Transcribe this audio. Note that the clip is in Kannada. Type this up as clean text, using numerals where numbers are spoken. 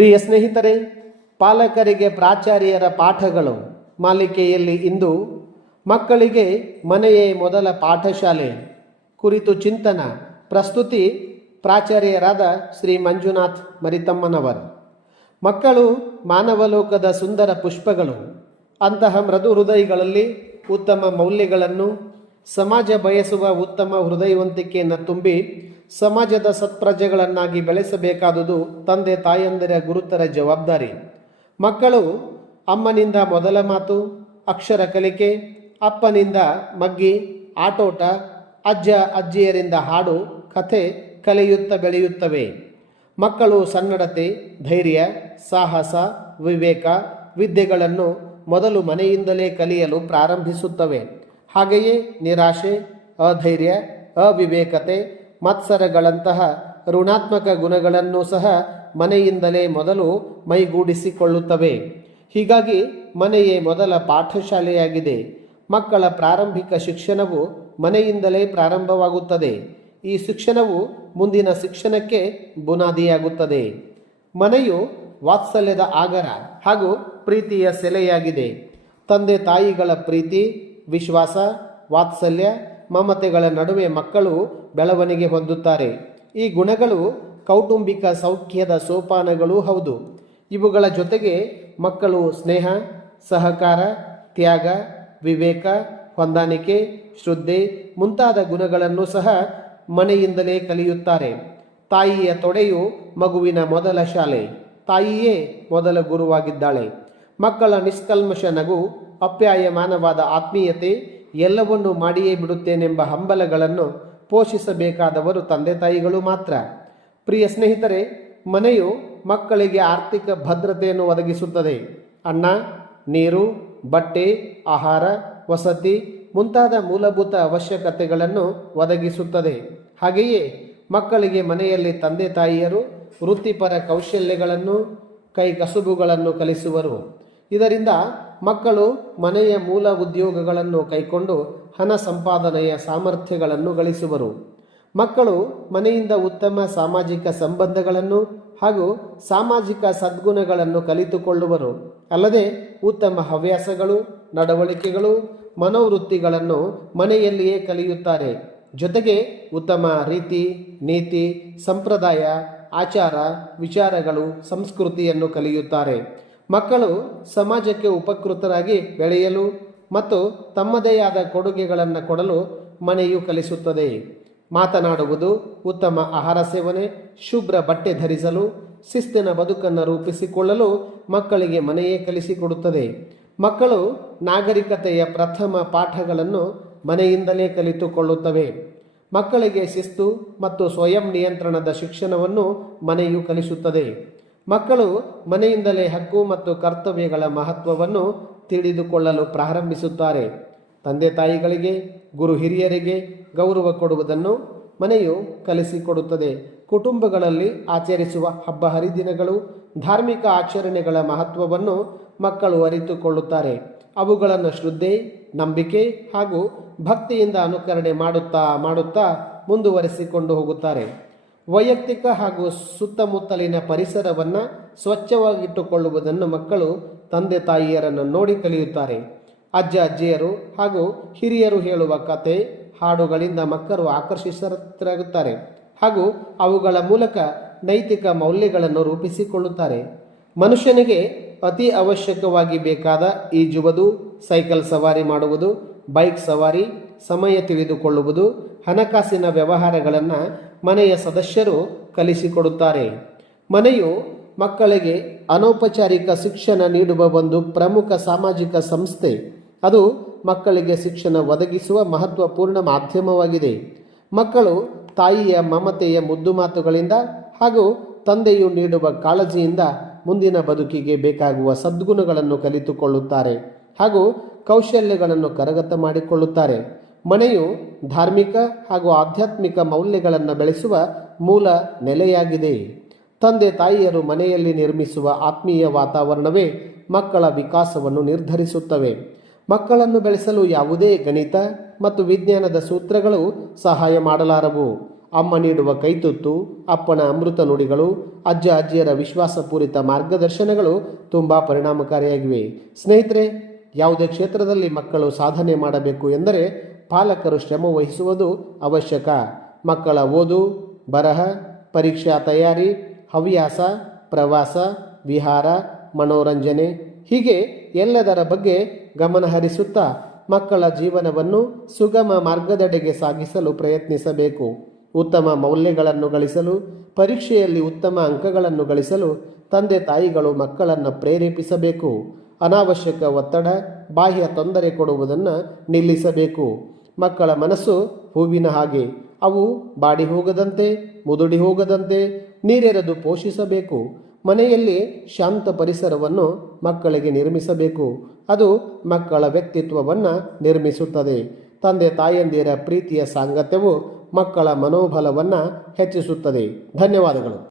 ಪ್ರಿಯ ಸ್ನೇಹಿತರೆ, ಪಾಲಕರಿಗೆ ಪ್ರಾಚಾರ್ಯರ ಪಾಠಗಳು ಮಾಲಿಕೆಯಲ್ಲಿ ಇಂದು ಮಕ್ಕಳಿಗೆ ಮನೆಯೇ ಮೊದಲ ಪಾಠಶಾಲೆ ಕುರಿತು ಚಿಂತನ. ಪ್ರಸ್ತುತಿ ಪ್ರಾಚಾರ್ಯರಾದ ಶ್ರೀ ಮಂಜುನಾಥ್ ಮರಿತಮ್ಮನವರು. ಮಕ್ಕಳು ಮಾನವಲೋಕದ ಸುಂದರ ಪುಷ್ಪಗಳು. ಅಂತಹ ಮೃದು ಹೃದಯಗಳಲ್ಲಿ ಉತ್ತಮ ಮೌಲ್ಯಗಳನ್ನು, ಸಮಾಜ ಬಯಸುವ ಉತ್ತಮ ಹೃದಯವಂತಿಕೆಯನ್ನು ತುಂಬಿ ಸಮಾಜದ ಸತ್ಪ್ರಜೆಗಳನ್ನಾಗಿ ಬೆಳೆಸಬೇಕಾದುದು ತಂದೆ ತಾಯಂದಿರ ಗುರುತರ ಜವಾಬ್ದಾರಿ. ಮಕ್ಕಳು ಅಮ್ಮನಿಂದ ಮೊದಲ ಮಾತು, ಅಕ್ಷರ ಕಲಿಕೆ, ಅಪ್ಪನಿಂದ ಮಗ್ಗಿ, ಆಟೋಟ, ಅಜ್ಜ ಅಜ್ಜಿಯರಿಂದ ಹಾಡು, ಕಥೆ ಕಲಿಯುತ್ತಾ ಬೆಳೆಯುತ್ತವೆ. ಮಕ್ಕಳು ಸನ್ನಡತೆ, ಧೈರ್ಯ, ಸಾಹಸ, ವಿವೇಕ, ವಿದ್ಯೆಗಳನ್ನು ಮೊದಲು ಮನೆಯಿಂದಲೇ ಕಲಿಯಲು ಪ್ರಾರಂಭಿಸುತ್ತವೆ. ಹಾಗೆಯೇ ನಿರಾಶೆ, ಅಧೈರ್ಯ, ಅವಿವೇಕತೆ, ಮತ್ಸರಗಳಂತಹ ಋಣಾತ್ಮಕ ಗುಣಗಳನ್ನು ಸಹ ಮನೆಯಿಂದಲೇ ಮೊದಲು ಮೈಗೂಡಿಸಿಕೊಳ್ಳುತ್ತವೆ. ಹೀಗಾಗಿ ಮನೆಯೇ ಮೊದಲ ಪಾಠಶಾಲೆಯಾಗಿದೆ. ಮಕ್ಕಳ ಪ್ರಾರಂಭಿಕ ಶಿಕ್ಷಣವು ಮನೆಯಿಂದಲೇ ಪ್ರಾರಂಭವಾಗುತ್ತದೆ. ಈ ಶಿಕ್ಷಣವು ಮುಂದಿನ ಶಿಕ್ಷಣಕ್ಕೆ ಬುನಾದಿಯಾಗುತ್ತದೆ. ಮನೆಯು ವಾತ್ಸಲ್ಯದ ಆಗರ ಹಾಗೂ ಪ್ರೀತಿಯ ಸೆಲೆಯಾಗಿದೆ. ತಂದೆ ತಾಯಿಗಳ ಪ್ರೀತಿ, ವಿಶ್ವಾಸ, ವಾತ್ಸಲ್ಯ, ಮಮತೆಗಳ ನಡುವೆ ಮಕ್ಕಳು ಬೆಳವಣಿಗೆ ಹೊಂದುತ್ತಾರೆ. ಈ ಗುಣಗಳು ಕೌಟುಂಬಿಕ ಸೌಖ್ಯದ ಸೋಪಾನಗಳೂ ಹೌದು. ಇವುಗಳ ಜೊತೆಗೆ ಮಕ್ಕಳು ಸ್ನೇಹ, ಸಹಕಾರ, ತ್ಯಾಗ, ವಿವೇಕ, ಹೊಂದಾಣಿಕೆ, ಶ್ರದ್ಧೆ ಮುಂತಾದ ಗುಣಗಳನ್ನು ಸಹ ಮನೆಯಿಂದಲೇ ಕಲಿಯುತ್ತಾರೆ. ತಾಯಿಯ ತೊಡೆಯು ಮಗುವಿನ ಮೊದಲ ಶಾಲೆ. ತಾಯಿಯೇ ಮೊದಲ ಗುರುವಾಗಿದ್ದಾಳೆ. ಮಕ್ಕಳ ನಿಷ್ಕಲ್ಮಶ ನಗು, ಅಪ್ಯಾಯಮಾನವಾದ ಆತ್ಮೀಯತೆ, ಎಲ್ಲವನ್ನೂ ಮಾಡಿಯೇ ಬಿಡುತ್ತೇನೆಂಬ ಹಂಬಲಗಳನ್ನು ಪೋಷಿಸಬೇಕಾದವರು ತಂದೆ ತಾಯಿಗಳು ಮಾತ್ರ. ಪ್ರಿಯ ಸ್ನೇಹಿತರೆ, ಮನೆಯು ಮಕ್ಕಳಿಗೆ ಆರ್ಥಿಕ ಭದ್ರತೆಯನ್ನು ಒದಗಿಸುತ್ತದೆ. ಅನ್ನ, ನೀರು, ಬಟ್ಟೆ, ಆಹಾರ, ವಸತಿ ಮುಂತಾದ ಮೂಲಭೂತ ಅವಶ್ಯಕತೆಗಳನ್ನು ಒದಗಿಸುತ್ತದೆ. ಹಾಗೆಯೇ ಮಕ್ಕಳಿಗೆ ಮನೆಯಲ್ಲಿ ತಂದೆ ತಾಯಿಯರು ವೃತ್ತಿಪರ ಕೌಶಲ್ಯಗಳನ್ನು, ಕೈಕಸುಬುಗಳನ್ನು ಕಲಿಸುವರು. ಇದರಿಂದ ಮಕ್ಕಳು ಮನೆಯ ಮೂಲ ಉದ್ಯೋಗಗಳನ್ನು ಕೈಕೊಂಡು ಹಣ ಸಂಪಾದನೆಯ ಸಾಮರ್ಥ್ಯಗಳನ್ನು ಗಳಿಸುವರು. ಮಕ್ಕಳು ಮನೆಯಿಂದ ಉತ್ತಮ ಸಾಮಾಜಿಕ ಸಂಬಂಧಗಳನ್ನು ಹಾಗೂ ಸಾಮಾಜಿಕ ಸದ್ಗುಣಗಳನ್ನು ಕಲಿತುಕೊಳ್ಳುವರು. ಅಲ್ಲದೆ ಉತ್ತಮ ಹವ್ಯಾಸಗಳು, ನಡವಳಿಕೆಗಳು, ಮನೋವೃತ್ತಿಗಳನ್ನು ಮನೆಯಲ್ಲಿಯೇ ಕಲಿಯುತ್ತಾರೆ. ಜೊತೆಗೆ ಉತ್ತಮ ರೀತಿ, ನೀತಿ, ಸಂಪ್ರದಾಯ, ಆಚಾರ, ವಿಚಾರಗಳು, ಸಂಸ್ಕೃತಿಯನ್ನು ಕಲಿಯುತ್ತಾರೆ. ಮಕ್ಕಳು ಸಮಾಜಕ್ಕೆ ಉಪಕೃತರಾಗಿ ಬೆಳೆಯಲು ಮತ್ತು ತಮ್ಮದೇ ಆದ ಕೊಡುಗೆಗಳನ್ನು ಕೊಡಲು ಮನೆಯು ಕಲಿಸುತ್ತದೆ. ಮಾತನಾಡುವುದು, ಉತ್ತಮ ಆಹಾರ ಸೇವನೆ, ಶುಭ್ರ ಬಟ್ಟೆ ಧರಿಸಲು, ಶಿಸ್ತಿನ ಬದುಕನ್ನು ರೂಪಿಸಿಕೊಳ್ಳಲು ಮಕ್ಕಳಿಗೆ ಮನೆಯೇ ಕಲಿಸಿಕೊಡುತ್ತದೆ. ಮಕ್ಕಳು ನಾಗರಿಕತೆಯ ಪ್ರಥಮ ಪಾಠಗಳನ್ನು ಮನೆಯಿಂದಲೇ ಕಲಿತುಕೊಳ್ಳುತ್ತವೆ. ಮಕ್ಕಳಿಗೆ ಶಿಸ್ತು ಮತ್ತು ಸ್ವಯಂ ನಿಯಂತ್ರಣದ ಶಿಕ್ಷಣವನ್ನು ಮನೆಯು ಕಲಿಸುತ್ತದೆ. ಮಕ್ಕಳು ಮನೆಯಿಂದಲೇ ಹಕ್ಕು ಮತ್ತು ಕರ್ತವ್ಯಗಳ ಮಹತ್ವವನ್ನು ತಿಳಿದುಕೊಳ್ಳಲು ಪ್ರಾರಂಭಿಸುತ್ತಾರೆ. ತಂದೆ ತಾಯಿಗಳಿಗೆ, ಗುರು ಹಿರಿಯರಿಗೆ ಗೌರವ ಕೊಡುವುದನ್ನು ಮನೆಯು ಕಲಿಸಿಕೊಡುತ್ತದೆ. ಕುಟುಂಬಗಳಲ್ಲಿ ಆಚರಿಸುವ ಹಬ್ಬ ಹರಿದಿನಗಳು, ಧಾರ್ಮಿಕ ಆಚರಣೆಗಳ ಮಹತ್ವವನ್ನು ಮಕ್ಕಳು ಅರಿತುಕೊಳ್ಳುತ್ತಾರೆ. ಅವುಗಳನ್ನು ಶ್ರದ್ಧೆ, ನಂಬಿಕೆ ಹಾಗೂ ಭಕ್ತಿಯಿಂದ ಅನುಕರಣೆ ಮಾಡುತ್ತಾ ಮುಂದುವರಿಸಿಕೊಂಡು ಹೋಗುತ್ತಾರೆ. ವೈಯಕ್ತಿಕ ಹಾಗೂ ಸುತ್ತಮುತ್ತಲಿನ ಪರಿಸರವನ್ನು ಸ್ವಚ್ಛವಾಗಿಟ್ಟುಕೊಳ್ಳುವುದನ್ನು ಮಕ್ಕಳು ತಂದೆ ತಾಯಿಯರನ್ನು ನೋಡಿ ಕಲಿಯುತ್ತಾರೆ. ಅಜ್ಜ ಅಜ್ಜಿಯರು ಹಾಗೂ ಹಿರಿಯರು ಹೇಳುವ ಕತೆ, ಹಾಡುಗಳಿಂದ ಮಕ್ಕಳು ಆಕರ್ಷಿತರಾಗುತ್ತಾರೆ ಹಾಗೂ ಅವುಗಳ ಮೂಲಕ ನೈತಿಕ ಮೌಲ್ಯಗಳನ್ನು ರೂಪಿಸಿಕೊಳ್ಳುತ್ತಾರೆ. ಮನುಷ್ಯನಿಗೆ ಅತಿ ಅವಶ್ಯಕವಾಗಿ ಬೇಕಾದ ಈಜುವುದು, ಸೈಕಲ್ ಸವಾರಿ ಮಾಡುವುದು, ಬೈಕ್ ಸವಾರಿ, ಸಮಯ ತಿಳಿದುಕೊಳ್ಳುವುದು, ಹಣಕಾಸಿನ ವ್ಯವಹಾರಗಳನ್ನು ಮನೆಯ ಸದಸ್ಯರು ಕಲಿಸಿಕೊಡುತ್ತಾರೆ. ಮನೆಯು ಮಕ್ಕಳಿಗೆ ಅನೌಪಚಾರಿಕ ಶಿಕ್ಷಣ ನೀಡುವ ಒಂದು ಪ್ರಮುಖ ಸಾಮಾಜಿಕ ಸಂಸ್ಥೆ. ಅದು ಮಕ್ಕಳಿಗೆ ಶಿಕ್ಷಣ ಒದಗಿಸುವ ಮಹತ್ವಪೂರ್ಣ ಮಾಧ್ಯಮವಾಗಿದೆ. ಮಕ್ಕಳು ತಾಯಿಯ ಮಮತೆಯ ಮುದ್ದು ಮಾತುಗಳಿಂದ ಹಾಗೂ ತಂದೆಯು ನೀಡುವ ಕಾಳಜಿಯಿಂದ ಮುಂದಿನ ಬದುಕಿಗೆ ಬೇಕಾಗುವ ಸದ್ಗುಣಗಳನ್ನು ಕಲಿತುಕೊಳ್ಳುತ್ತಾರೆ ಹಾಗೂ ಕೌಶಲ್ಯಗಳನ್ನು ಕರಗತ ಮಾಡಿಕೊಳ್ಳುತ್ತಾರೆ. ಮನೆಯು ಧಾರ್ಮಿಕ ಹಾಗೂ ಆಧ್ಯಾತ್ಮಿಕ ಮೌಲ್ಯಗಳನ್ನು ಬೆಳೆಸುವ ಮೂಲ ನೆಲೆಯಾಗಿದೆ. ತಂದೆ ತಾಯಿಯರು ಮನೆಯಲ್ಲಿ ನಿರ್ಮಿಸುವ ಆತ್ಮೀಯ ವಾತಾವರಣವೇ ಮಕ್ಕಳ ವಿಕಾಸವನ್ನು ನಿರ್ಧರಿಸುತ್ತವೆ. ಮಕ್ಕಳನ್ನು ಬೆಳೆಸಲು ಯಾವುದೇ ಗಣಿತ ಮತ್ತು ವಿಜ್ಞಾನದ ಸೂತ್ರಗಳು ಸಹಾಯ ಮಾಡಲಾರವು. ಅಮ್ಮ ನೀಡುವ ಕೈತುತ್ತು, ಅಪ್ಪನ ಅಮೃತ ನುಡಿಗಳು, ಅಜ್ಜ ಅಜ್ಜಿಯರ ವಿಶ್ವಾಸಪೂರಿತ ಮಾರ್ಗದರ್ಶನಗಳು ತುಂಬ ಪರಿಣಾಮಕಾರಿಯಾಗಿವೆ. ಸ್ನೇಹಿತರೆ, ಯಾವುದೇ ಕ್ಷೇತ್ರದಲ್ಲಿ ಮಕ್ಕಳು ಸಾಧನೆ ಮಾಡಬೇಕು ಎಂದರೆ ಪಾಲಕರು ಶ್ರಮ ವಹಿಸುವುದು ಅವಶ್ಯಕ. ಮಕ್ಕಳ ಓದು, ಬರಹ, ಪರೀಕ್ಷಾ ತಯಾರಿ, ಹವ್ಯಾಸ, ಪ್ರವಾಸ, ವಿಹಾರ, ಮನೋರಂಜನೆ ಹೀಗೆ ಎಲ್ಲದರ ಬಗ್ಗೆ ಗಮನ ಹರಿಸುತ್ತಾ ಮಕ್ಕಳ ಜೀವನವನ್ನು ಸುಗಮ ಮಾರ್ಗದೆಡೆಗೆ ಸಾಗಿಸಲು ಪ್ರಯತ್ನಿಸಬೇಕು. ಉತ್ತಮ ಮೌಲ್ಯಗಳನ್ನು ಗಳಿಸಲು, ಪರೀಕ್ಷೆಯಲ್ಲಿ ಉತ್ತಮ ಅಂಕಗಳನ್ನು ಗಳಿಸಲು ತಂದೆ ತಾಯಿಗಳು ಮಕ್ಕಳನ್ನು ಪ್ರೇರೇಪಿಸಬೇಕು. ಅನಾವಶ್ಯಕ ಒತ್ತಡ, ಬಾಹ್ಯ ತೊಂದರೆ ಕೊಡುವುದನ್ನು ನಿಲ್ಲಿಸಬೇಕು. ಮಕ್ಕಳ ಮನಸ್ಸು ಹೂವಿನ ಹಾಗೆ, ಅವು ಬಾಡಿ ಹೋಗದಂತೆ, ಮುದುಡಿ ಹೋಗದಂತೆ ನೀರೆರೆದು ಪೋಷಿಸಬೇಕು. ಮನೆಯಲ್ಲಿ ಶಾಂತ ಪರಿಸರವನ್ನು ಮಕ್ಕಳಿಗೆ ನಿರ್ಮಿಸಬೇಕು. ಅದು ಮಕ್ಕಳ ವ್ಯಕ್ತಿತ್ವವನ್ನು ನಿರ್ಮಿಸುತ್ತದೆ. ತಂದೆ ತಾಯಂದಿರ ಪ್ರೀತಿಯ ಸಾಂಗತ್ಯವು ಮಕ್ಕಳ ಮನೋಬಲವನ್ನು ಹೆಚ್ಚಿಸುತ್ತದೆ. ಧನ್ಯವಾದಗಳು.